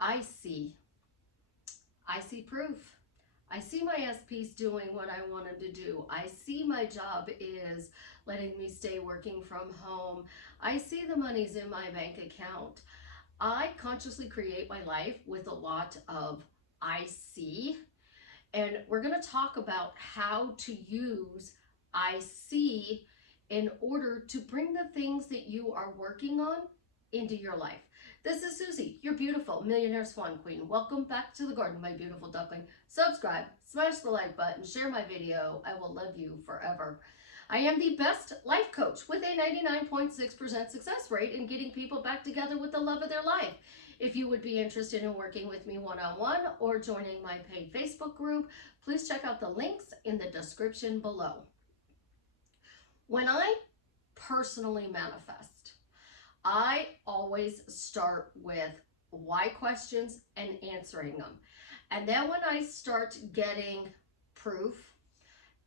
I see. I see proof. I see my SPs doing what I want them to do. I see my job is letting me stay working from home. I see the money's in my bank account. I consciously create my life with a lot of I see. And we're going to talk about how to use I see in order to bring the things that you are working on into your life. This is Susie, your beautiful Millionaire Swan Queen. Welcome back to the garden, my beautiful duckling. Subscribe, smash the like button, share my video. I will love you forever. I am the best life coach with a 99.6% success rate in getting people back together with the love of their life. If you would be interested in working with me one-on-one or joining my paid Facebook group, please check out the links in the description below. When I personally manifest, I always start with why questions and answering them. And then when I start getting proof,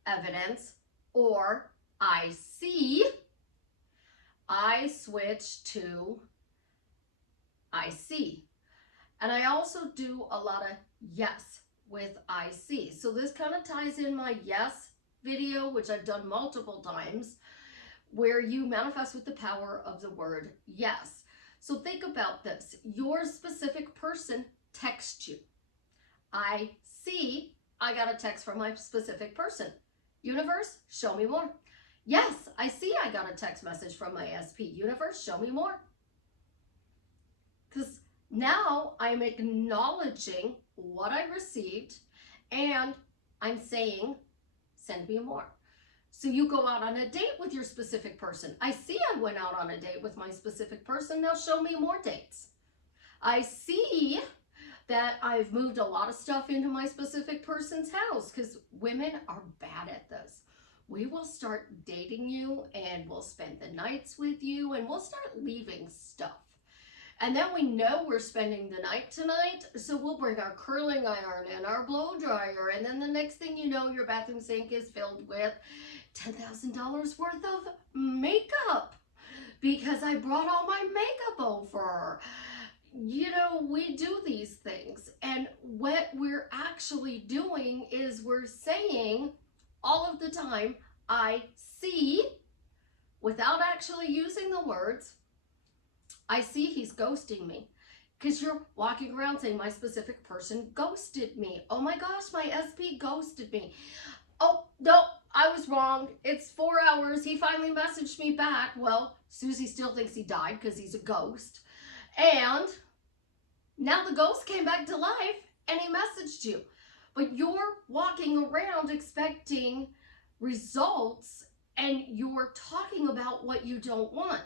evidence, or I see, I switch to I see. And I also do a lot of yes with I see. So this kind of ties in my yes video, which I've done multiple times, where you manifest with the power of the word yes. So think about this. Your specific person texts you. I see I got a text from my specific person. Universe, show me more. Yes, I see I got a text message from my SP. Universe, show me more. Because now I'm acknowledging what I received and I'm saying, send me more. So you go out on a date with your specific person. I see I went out on a date with my specific person. Now show me more dates. I see that I've moved a lot of stuff into my specific person's house, because women are bad at this. We will start dating you and we'll spend the nights with you and we'll start leaving stuff. And then we know we're spending the night tonight, so we'll bring our curling iron and our blow dryer, and then the next thing you know, your bathroom sink is filled with $10,000 worth of makeup because I brought all my makeup over. You know, we do these things, and what we're actually doing is we're saying all of the time, I see, without actually using the words. I see he's ghosting me, because you're walking around saying my specific person ghosted me. Oh my gosh, my SP ghosted me. Oh, no, I was wrong. It's 4 hours. He finally messaged me back. Well, Susie still thinks he died because he's a ghost. And now the ghost came back to life and he messaged you. But you're walking around expecting results and you're talking about what you don't want.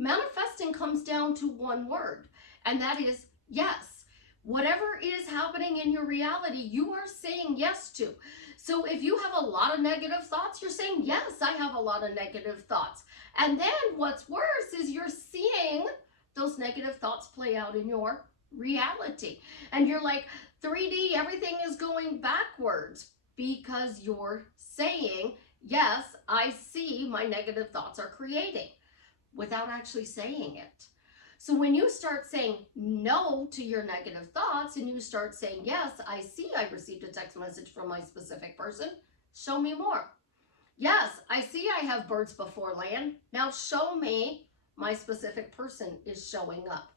Manifesting comes down to one word, and that is yes. Whatever is happening in your reality, you are saying yes to. So if you have a lot of negative thoughts, you're saying, yes, I have a lot of negative thoughts. And then what's worse is you're seeing those negative thoughts play out in your reality. And you're like, 3D, everything is going backwards because you're saying, yes, I see my negative thoughts are creating, without actually saying it. So when you start saying no to your negative thoughts and you start saying, yes, I see I received a text message from my specific person, show me more. Yes, I see I have birds before land. Now show me my specific person is showing up.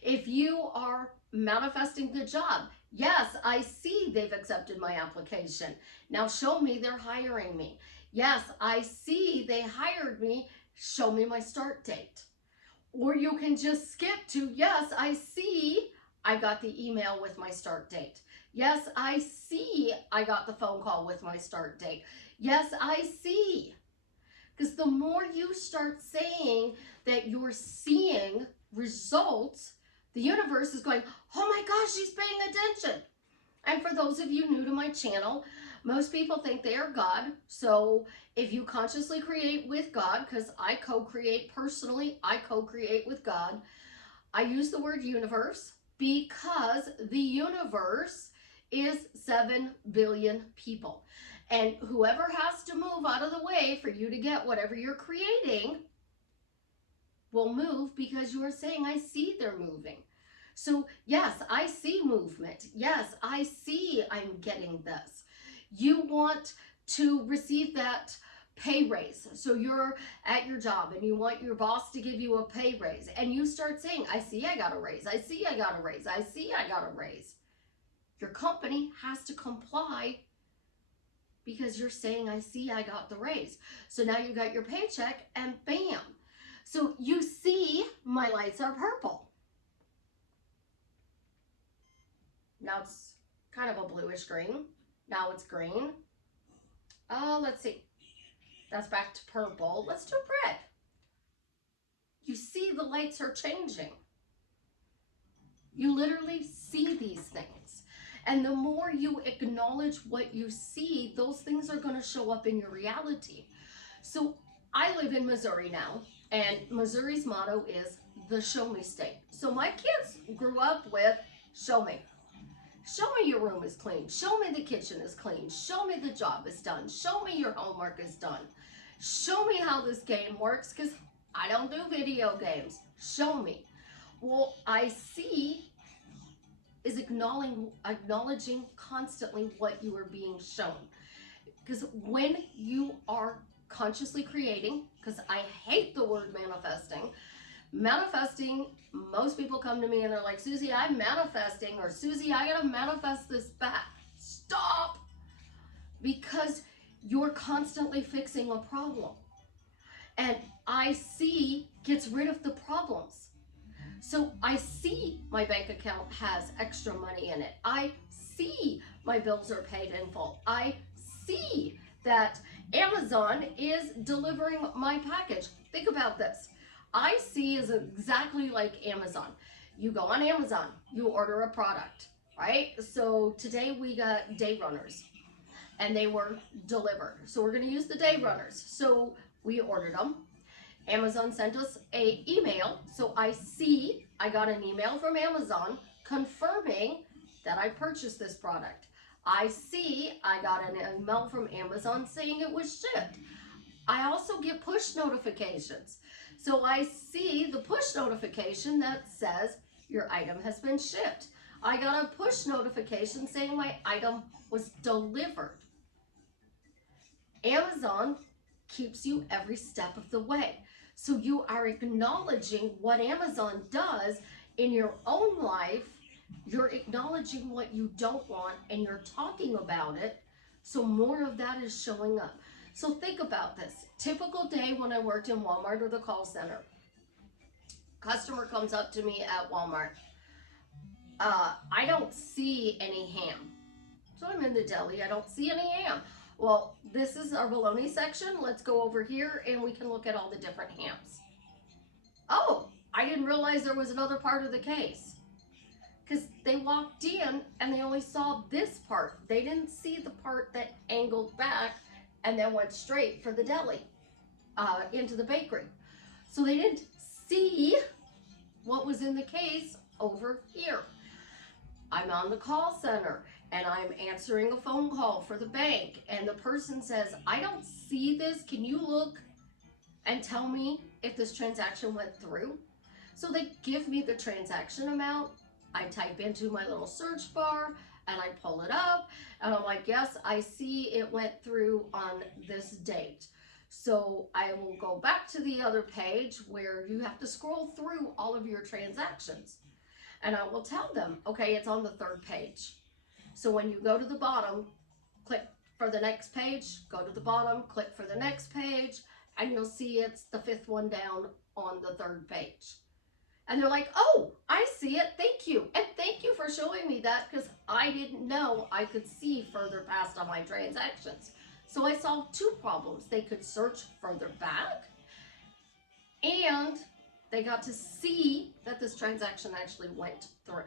If you are manifesting the job, yes, I see they've accepted my application. Now show me they're hiring me. Yes, I see they hired me. Show me my start date. Or you can just skip to, yes, I see I got the email with my start date. Yes, I see I got the phone call with my start date. Yes, I see. Because the more you start saying that you're seeing results, the universe is going, oh my gosh, she's paying attention. And for those of you new to my channel, most people think they are God. So if you consciously create with God, because I co-create personally, I co-create with God. I use the word universe because the universe is 7 billion people. And whoever has to move out of the way for you to get whatever you're creating will move because you're saying, I see they're moving. So yes, I see movement. Yes, I see I'm getting this. You want to receive that pay raise. So you're at your job and you want your boss to give you a pay raise, and you start saying, I see I got a raise. I see I got a raise. I see I got a raise. Your company has to comply because you're saying, I see I got the raise. So now you got your paycheck and bam. So you see my lights are purple. Now it's kind of a bluish green. Now it's green. Let's see. That's back to purple. Let's do red. You see the lights are changing. You literally see these things. And the more you acknowledge what you see, those things are going to show up in your reality. So I live in Missouri now, and Missouri's motto is the show me state. So my kids grew up with show me. Show me your room is clean. Show me the kitchen is clean. Show me the job is done. Show me your homework is done. Show me how this game works, because I don't do video games. Show me. Well, I see is acknowledging constantly what you are being shown. Because when you are consciously creating, because I hate the word manifesting, most people come to me and they're like, Susie, I'm manifesting, or Susie, I gotta manifest this back. Stop! Because you're constantly fixing a problem. And I see gets rid of the problems. So I see my bank account has extra money in it. I see my bills are paid in full. I see that Amazon is delivering my package. Think about this. I see is exactly like Amazon. You go on Amazon, you order a product, right? So today we got day runners and they were delivered. So we're going to use the day runners. So we ordered them. Amazon sent us an email. So I see I got an email from Amazon confirming that I purchased this product. I see I got an email from Amazon saying it was shipped. I also get push notifications. So I see the push notification that says your item has been shipped. I got a push notification saying my item was delivered. Amazon keeps you every step of the way. So you are acknowledging what Amazon does in your own life. You're acknowledging what you don't want and you're talking about it. So more of that is showing up. So think about this. Typical day when I worked in Walmart or the call center. Customer comes up to me at Walmart. I don't see any ham. So I'm in the deli. I don't see any ham. Well, this is our bologna section. Let's go over here and we can look at all the different hams. Oh, I didn't realize there was another part of the case. Because they walked in and they only saw this part. They didn't see the part that angled back and then went straight for the deli, into the bakery. So they didn't see what was in the case over here. I'm on the call center and I'm answering a phone call for the bank, and the person says, I don't see this. Can you look and tell me if this transaction went through? So they give me the transaction amount. I type into my little search bar and I pull it up and I'm like, yes, I see it went through on this date. So I will go back to the other page where you have to scroll through all of your transactions. And I will tell them, okay, it's on the third page. So when you go to the bottom, click for the next page, go to the bottom, click for the next page, and you'll see it's the fifth one down on the third page. And they're like, oh, I see it. Thank you. And thank you for showing me that, because I didn't know I could see further past on my transactions. So I solved two problems. They could search further back, and they got to see that this transaction actually went through.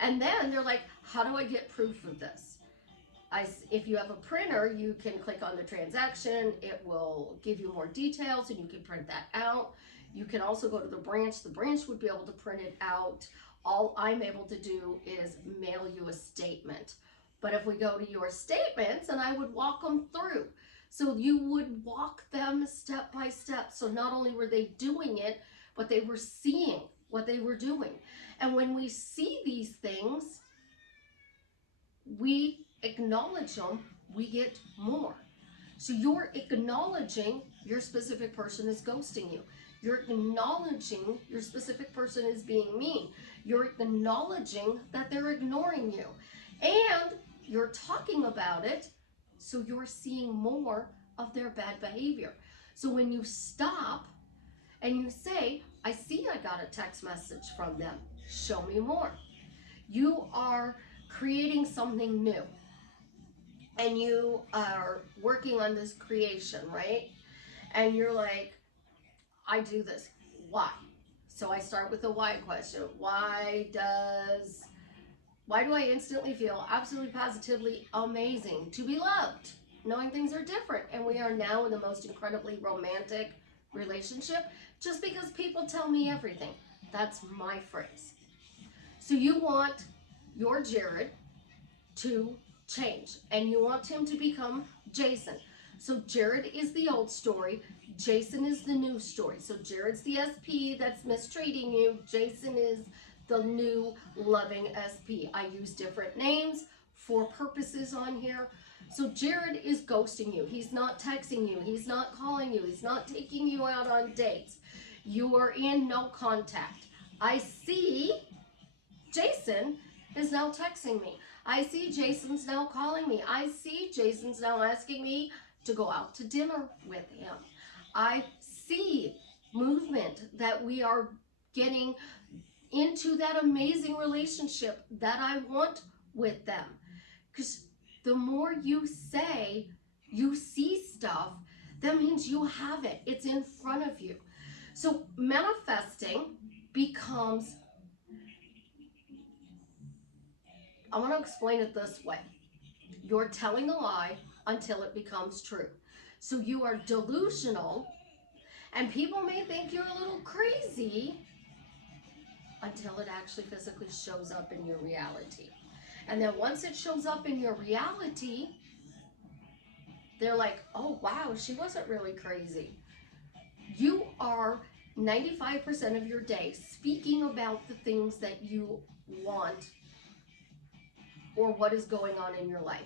And then they're like, how do I get proof of this? If you have a printer, you can click on the transaction. It will give you more details and you can print that out. You can also go to the branch. The branch would be able to print it out. All I'm able to do is mail you a statement. But if we go to your statements, and I would walk them through. So you would walk them step by step. So not only were they doing it, but they were seeing what they were doing. And when we see these things, we acknowledge them, we get more. So you're acknowledging your specific person is ghosting you. You're acknowledging your specific person is being mean. You're acknowledging that they're ignoring you. And you're talking about it, so you're seeing more of their bad behavior. So when you stop and you say, I see I got a text message from them, show me more. You are creating something new. And you are working on this creation, right? And you're like, I do this. Why? So I start with the why question. Why do I instantly feel absolutely positively amazing to be loved, knowing things are different? And we are now in the most incredibly romantic relationship just because people tell me everything. That's my phrase. So you want your Jared to change, and you want him to become Jason. So Jared is the old story, Jason is the new story. So Jared's the SP that's mistreating you, Jason is the new loving SP. I use different names for purposes on here. So Jared is ghosting you. He's not texting you, he's not calling you, he's not taking you out on dates. You are in no contact. I see Jason is now texting me. I see Jason's now calling me. I see Jason's now asking me to go out to dinner with him. I see movement that we are getting into that amazing relationship that I want with them. Because the more you say you see stuff, that means you have it. It's in front of you. So manifesting becomes, I want to explain it this way. You're telling a lie until it becomes true. So you are delusional, and people may think you're a little crazy until it actually physically shows up in your reality. And then once it shows up in your reality, they're like, oh wow, she wasn't really crazy. You are 95% of your day speaking about the things that you want or what is going on in your life.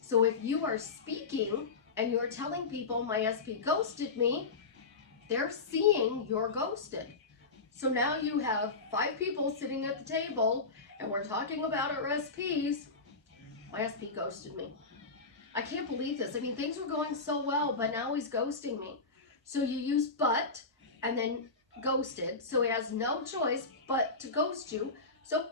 So if you are speaking and you're telling people my SP ghosted me, they're seeing you're ghosted. So now you have 5 people sitting at the table and we're talking about our SPs. My SP ghosted me. I can't believe this. I mean, things were going so well, but now he's ghosting me. So you use but and then ghosted. So he has no choice but to ghost you. So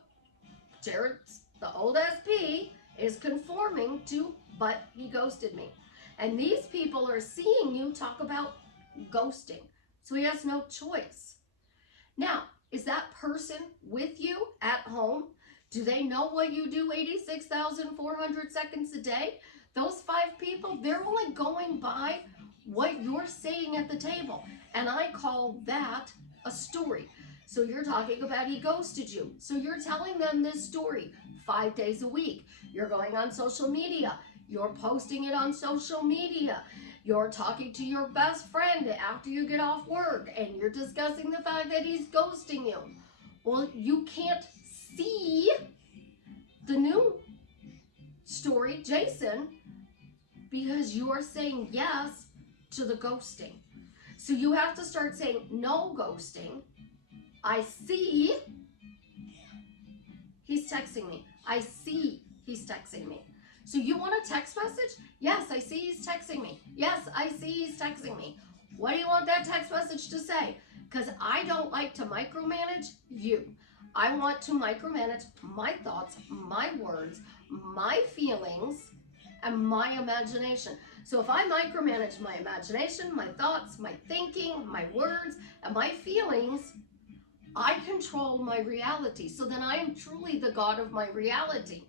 Jared's, the old SP, is conforming to but he ghosted me. And these people are seeing you talk about ghosting. So he has no choice. Now, is that person with you at home? Do they know what you do 86,400 seconds a day? Those 5 people, they're only going by what you're saying at the table. And I call that a story. So you're talking about he ghosted you. So you're telling them this story 5 days a week. You're going on social media. You're posting it on social media. You're talking to your best friend after you get off work and you're discussing the fact that he's ghosting you. Well, you can't see the new story, Jason, because you're saying yes to the ghosting. So you have to start saying no ghosting. I see he's texting me. I see he's texting me. So you want a text message? Yes, I see he's texting me. Yes, I see he's texting me. What do you want that text message to say? Because I don't like to micromanage you. I want to micromanage my thoughts, my words, my feelings, and my imagination. So if I micromanage my imagination, my thoughts, my thinking, my words, and my feelings, I control my reality. So then I am truly the God of my reality.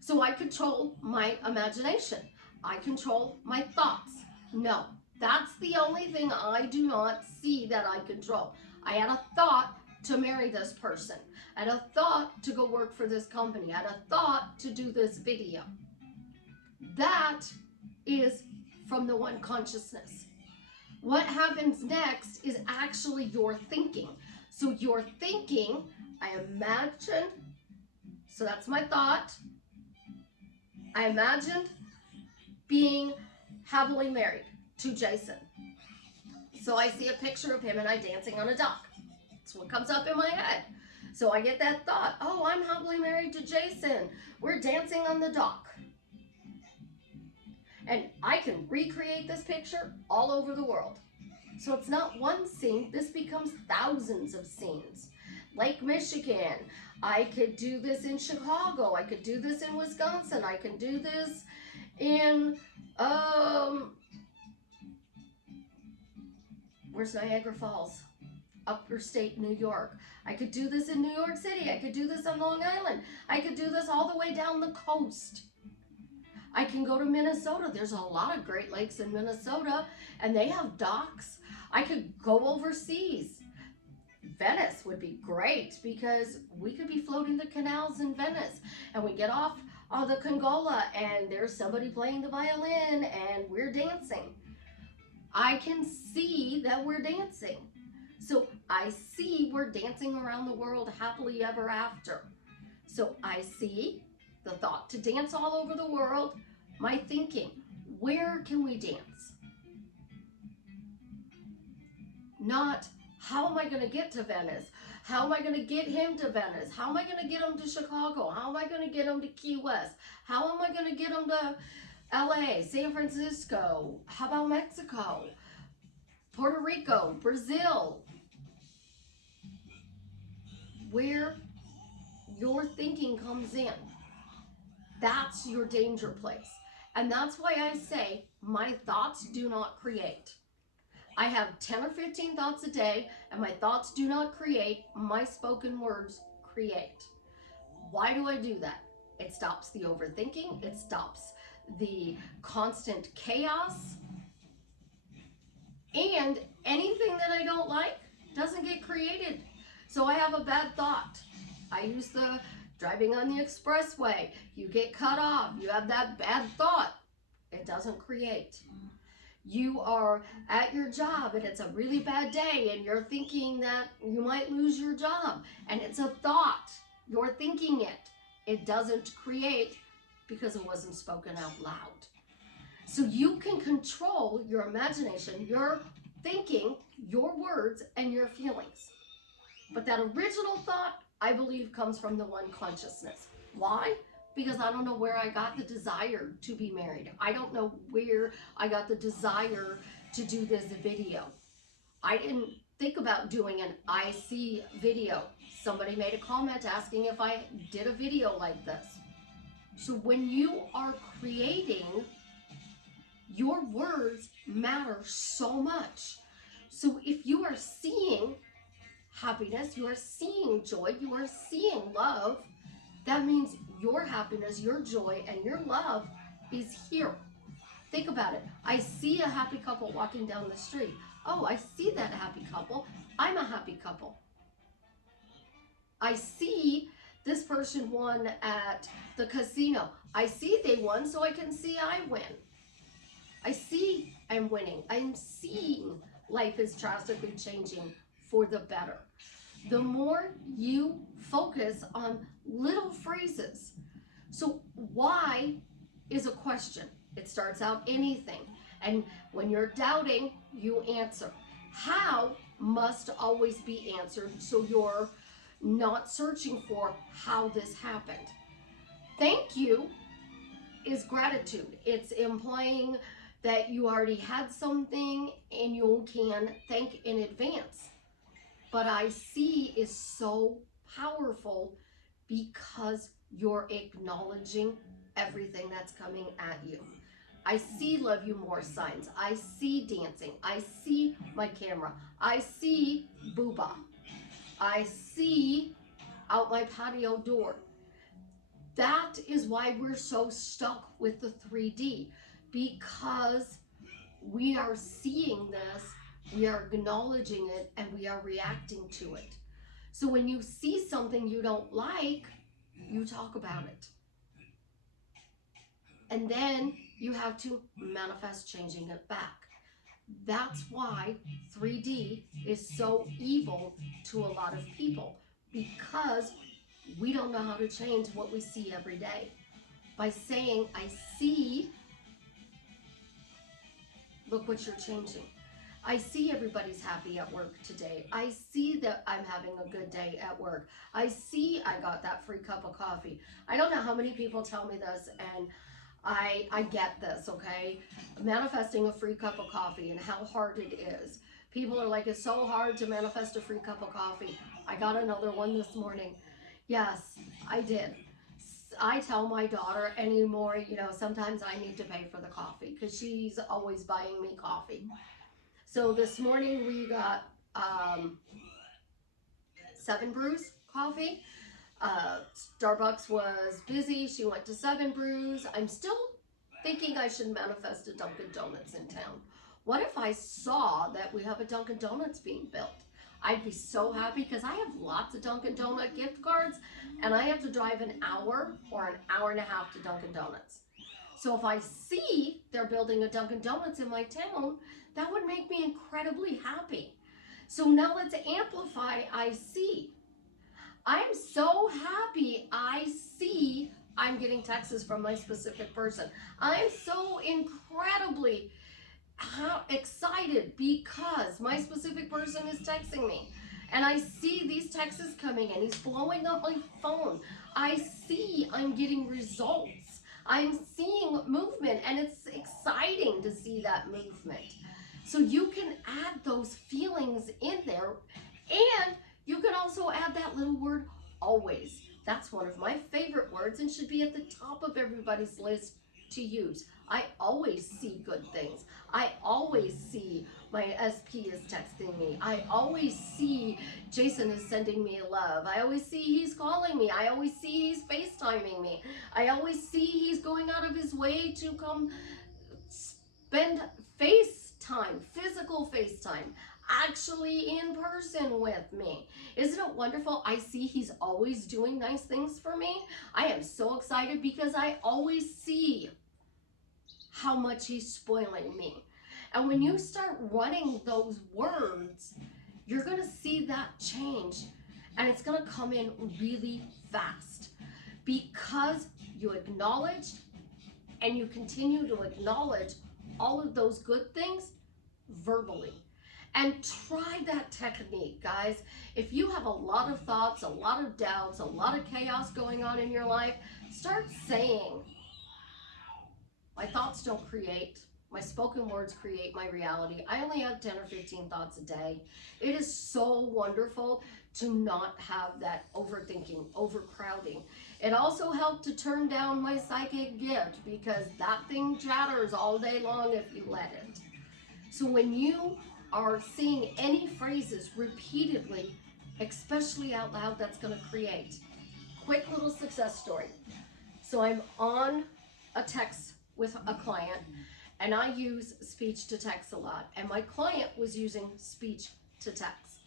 So I control my imagination. I control my thoughts. No, that's the only thing I do not see that I control. I had a thought to marry this person. I had a thought to go work for this company. I had a thought to do this video. That is from the one consciousness. What happens next is actually your thinking. So you're thinking, I imagined, so that's my thought. I imagined being happily married to Jason. So I see a picture of him and I dancing on a dock. That's what comes up in my head. So I get that thought, oh, I'm happily married to Jason. We're dancing on the dock. And I can recreate this picture all over the world. So it's not one scene, this becomes thousands of scenes. Lake Michigan, I could do this in Chicago, I could do this in Wisconsin, I can do this in, where's Niagara Falls? Upstate New York. I could do this in New York City, I could do this on Long Island, I could do this all the way down the coast. I can go to Minnesota. There's a lot of Great Lakes in Minnesota and they have docks. I could go overseas. Venice would be great because we could be floating the canals in Venice and we get off on the gondola and there's somebody playing the violin and we're dancing. I can see that we're dancing. So I see we're dancing around the world happily ever after. So I see the thought to dance all over the world, my thinking, where can we dance? Not, how am I going to get to Venice? How am I going to get him to Venice? How am I going to get him to Chicago? How am I going to get him to Key West? How am I going to get him to LA, San Francisco? How about Mexico? Puerto Rico, Brazil? Where your thinking comes in. That's your danger place. And that's why I say my thoughts do not create. I have 10 or 15 thoughts a day and my thoughts do not create, my spoken words create. Why do I do that? It stops the overthinking, it stops the constant chaos, and anything that I don't like doesn't get created. So I have a bad thought. I use the driving on the expressway, you get cut off, you have that bad thought. It doesn't create. You are at your job and it's a really bad day and you're thinking that you might lose your job and it's a thought. You're thinking it. It doesn't create because it wasn't spoken out loud. So you can control your imagination, your thinking, your words, and your feelings. But that original thought, I believe, comes from the one consciousness. Why? Because I don't know where I got the desire to be married. I don't know where I got the desire to do this video. I didn't think about doing an IC video. Somebody made a comment asking if I did a video like this. So when you are creating, your words matter so much. So if you are seeing happiness, you are seeing joy, you are seeing love, that means your happiness, your joy, and your love is here. Think about it. I see a happy couple walking down the street. Oh, I see that happy couple. I'm a happy couple. I see this person won at the casino. I see they won, so I can see I win. I see I'm winning. I'm seeing life is drastically changing for the better. The more you focus on little phrases. So why is a question. It starts out anything. And when you're doubting, you answer. How must always be answered, so you're not searching for how this happened. Thank you is gratitude. It's implying that you already had something and you can thank in advance. But I see is so powerful because you're acknowledging everything that's coming at you. I see love you more signs. I see dancing. I see my camera. I see booba. I see out my patio door. That is why we're so stuck with the 3D, because we are seeing this, we are acknowledging it, and we are reacting to it. So when you see something you don't like, you talk about it. And then you have to manifest changing it back. That's why 3D is so evil to a lot of people, because we don't know how to change what we see every day. By saying, I see, look what you're changing. I see everybody's happy at work today. I see that I'm having a good day at work. I see I got that free cup of coffee. I don't know how many people tell me this, and I get this, okay? Manifesting a free cup of coffee and how hard it is. People are like, it's so hard to manifest a free cup of coffee. I got another one this morning. Yes, I did. I tell my daughter anymore, sometimes I need to pay for the coffee because she's always buying me coffee. So this morning we got 7 Brews coffee. Starbucks was busy. She went to 7 Brews. I'm still thinking I should manifest a Dunkin' Donuts in town. What if I saw that we have a Dunkin' Donuts being built? I'd be so happy because I have lots of Dunkin' Donut gift cards, and I have to drive an hour or an hour and a half to Dunkin' Donuts. So if I see they're building a Dunkin' Donuts in my town, that would make me incredibly happy. So now let's amplify I see. I'm so happy I see I'm getting texts from my specific person. I'm so incredibly excited because my specific person is texting me. And I see these texts coming and he's blowing up my phone. I see I'm getting results. I'm seeing movement, and it's exciting to see that movement. So you can add those feelings in there, and you can also add that little word, always. That's one of my favorite words and should be at the top of everybody's list to use. I always see good things. I always see my SP is texting me. I always see Jason is sending me love. I always see he's calling me. I always see he's FaceTiming me. I always see he's going out of his way to come spend FaceTime, physical FaceTime, actually in person with me. Isn't it wonderful? I see he's always doing nice things for me. I am so excited because I always see how much he's spoiling me. And when you start running those words, you're going to see that change, and it's going to come in really fast because you acknowledge and you continue to acknowledge all of those good things verbally. And try that technique, guys. If you have a lot of thoughts, a lot of doubts, a lot of chaos going on in your life, start saying, my thoughts don't create, my spoken words create my reality. I only have 10 or 15 thoughts a day. It is so wonderful to not have that overthinking, overcrowding. It also helped to turn down my psychic gift because that thing chatters all day long if you let it. So when you are seeing any phrases repeatedly, especially out loud, that's going to create. Quick little success story. So I'm on a text with a client, and I use speech to text a lot, and my client was using speech to text,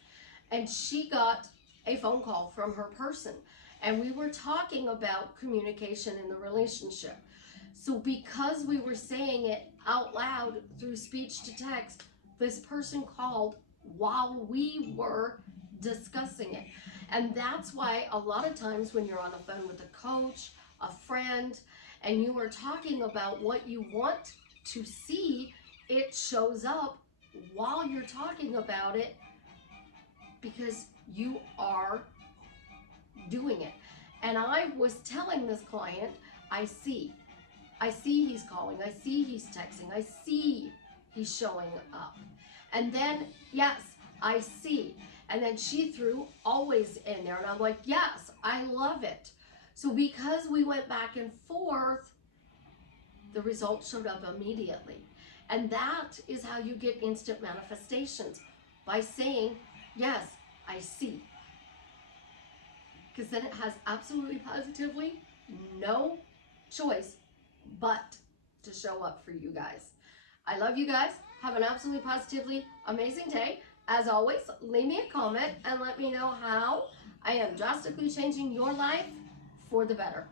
and she got a phone call from her person, and we were talking about communication in the relationship. So because we were saying it out loud through speech to text, this person called while we were discussing it. And that's why a lot of times when you're on the phone with a coach, a friend, and you are talking about what you want to see, it shows up while you're talking about it because you are doing it. And I was telling this client, I see he's calling, I see he's texting, I see he's showing up. And then, yes, I see. And then she threw always in there, and I'm like, yes, I love it. So because we went back and forth, the results showed up immediately. And that is how you get instant manifestations, by saying, yes, I see. Because then it has absolutely positively no choice but to show up for you guys. I love you guys. Have an absolutely positively amazing day. As always, leave me a comment and let me know how I am drastically changing your life for the better.